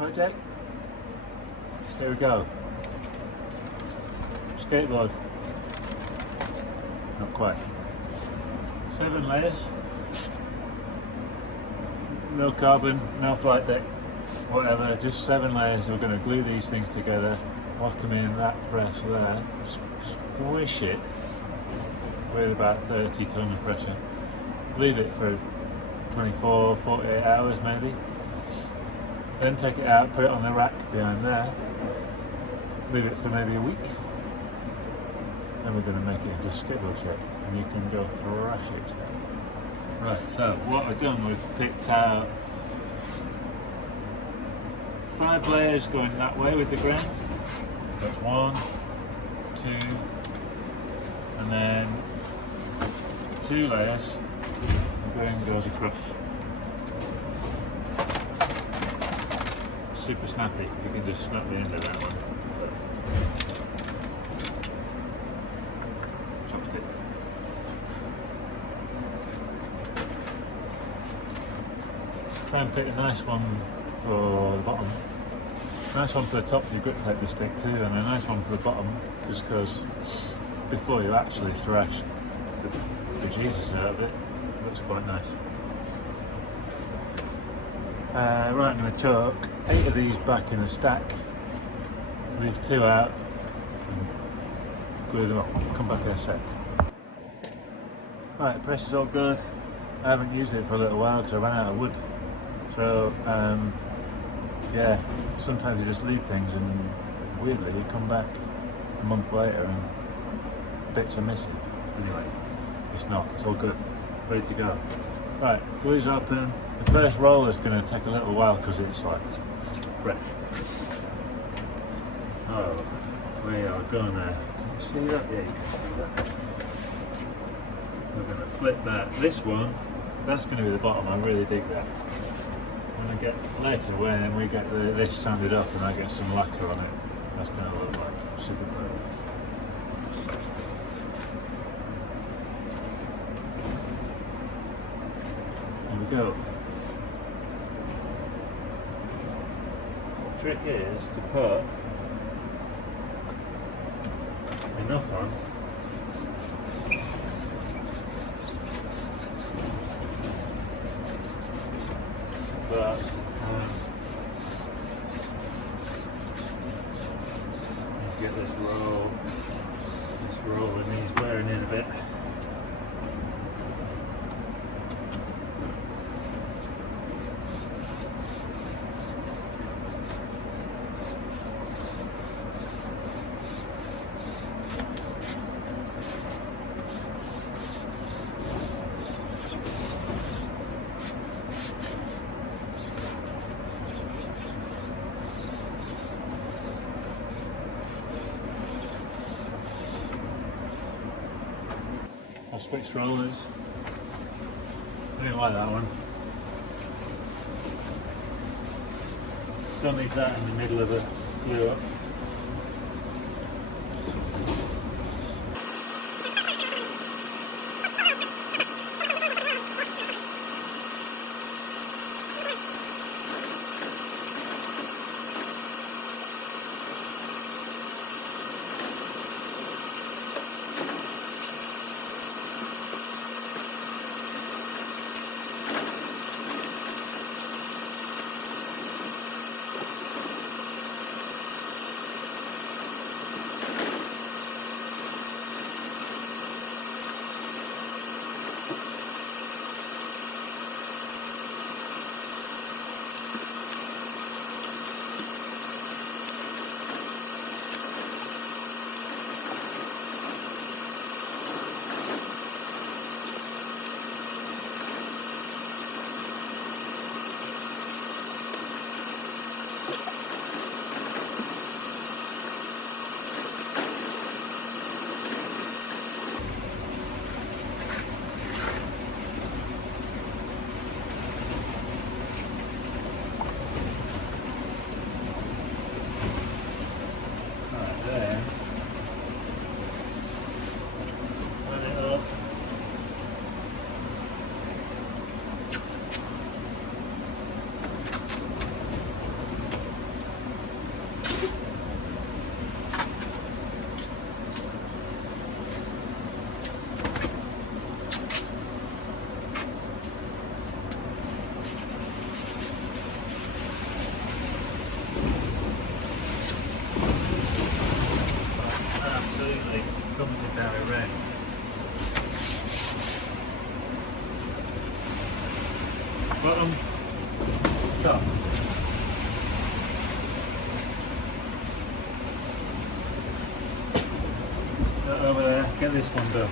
Right, Jake? Here we go. Skateboard. Not quite. 7 layers. No carbon, no flight deck, whatever, just 7 layers. We're going to glue these things together, lock them in that press there, squish it with about 30 ton of pressure, leave it for 24, 48 hours maybe, then take it out, put it on the rack behind there, leave it for maybe a week, then we're going to make it into skateboard shape and you can go thrash it. Right, so what we've done, we've picked out 5 layers going that way with the ground. That's 1, 2, and then 2 layers, and the grain goes across. Super snappy, you can just snap the end of that one. Chopstick. Try and pick a nice one for the bottom, nice one for the top, you grip tape the stick too, and a nice one for the bottom, just because before you actually thrash the Jesus out of it, it looks quite nice. Right, I'm going to chuck 8 of these back in a stack, leave 2 out, and glue them up. Come back in a sec. Right, the press is all good. I haven't used it for a little while because I ran out of wood. So, yeah, sometimes you just leave things and weirdly you come back a month later and bits are missing. Anyway, it's not, it's all good, ready to go. Right, glue's open. The first roll is going to take a little while because it's like fresh. Oh, we are going to, can you see that? Yeah, you can see that. We're going to flip that. This one, that's going to be the bottom, I really dig that. When I get later, when we get this sanded up and I get some lacquer on it, that's going to look like super perfect. There we go. The trick is to put enough on but get this roll and he's wearing in a bit. I'll switch rollers. I didn't like that one. Don't need that in the middle of the glue up. top. Go over there, get this one done.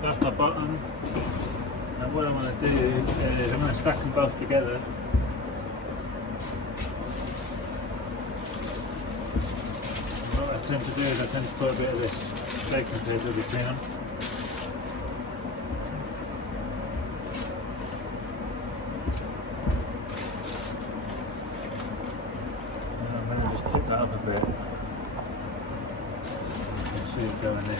That's my bottom, and what I want to do is I'm going to stack them both together. What I tend to do is I tend to put a bit of this baking paper between them. And I'm going to just tip that up a bit. You can see it going in.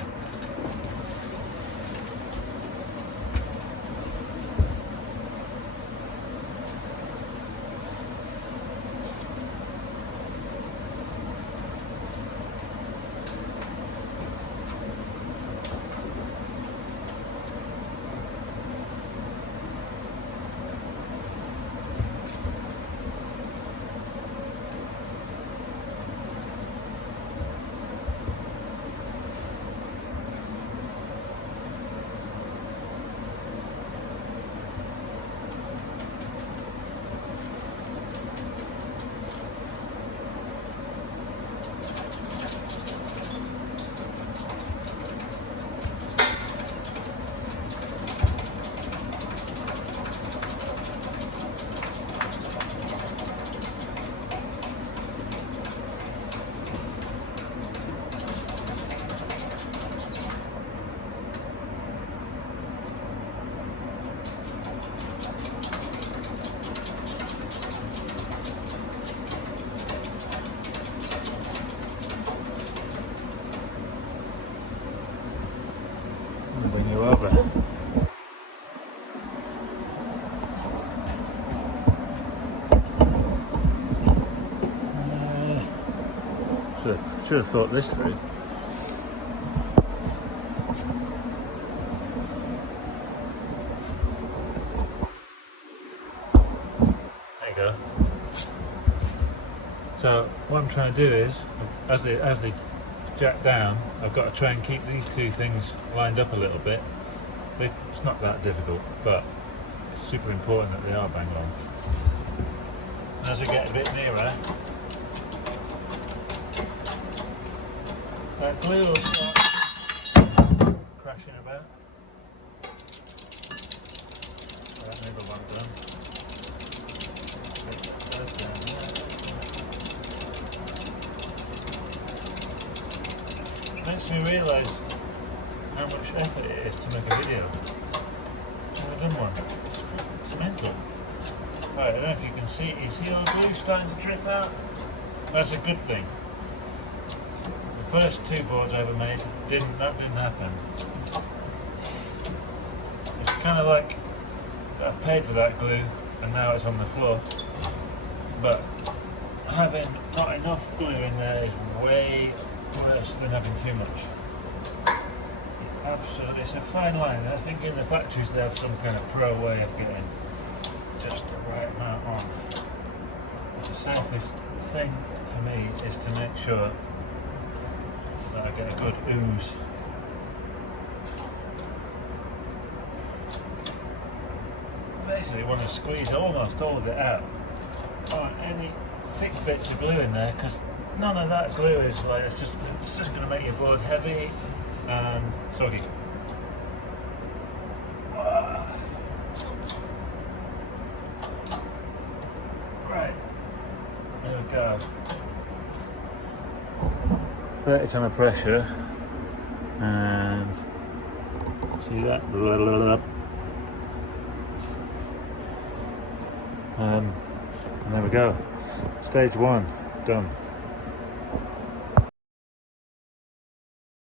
Bring you over. Should have thought this through. There you go. So what I'm trying to do is, as they jack down, I've got to try and keep these two things lined up a little bit. It's not that difficult, but it's super important that they are bang on. And as I get a bit nearer, that glue will start crashing about. That never one done. Makes me realise how much effort it is to make a video. I've never done one. It's mental. Right, I don't know if you can see, you see all the glue starting to drip out? That's a good thing. The first two boards I ever made, that didn't happen. It's kind of like I paid for that glue and now it's on the floor. But having not enough glue in there is way worse than having too much. Absolutely, it's a fine line. I think in the factories they have some kind of pro way of getting just the right amount on. The safest thing for me is to make sure that I get a good ooze. Basically want to squeeze almost all of it out. There aren't any thick bits of glue in there because none of that glue is like, it's just going to make your board heavy and soggy. go. 30 ton of pressure, and see that? And there we go. Stage 1 done.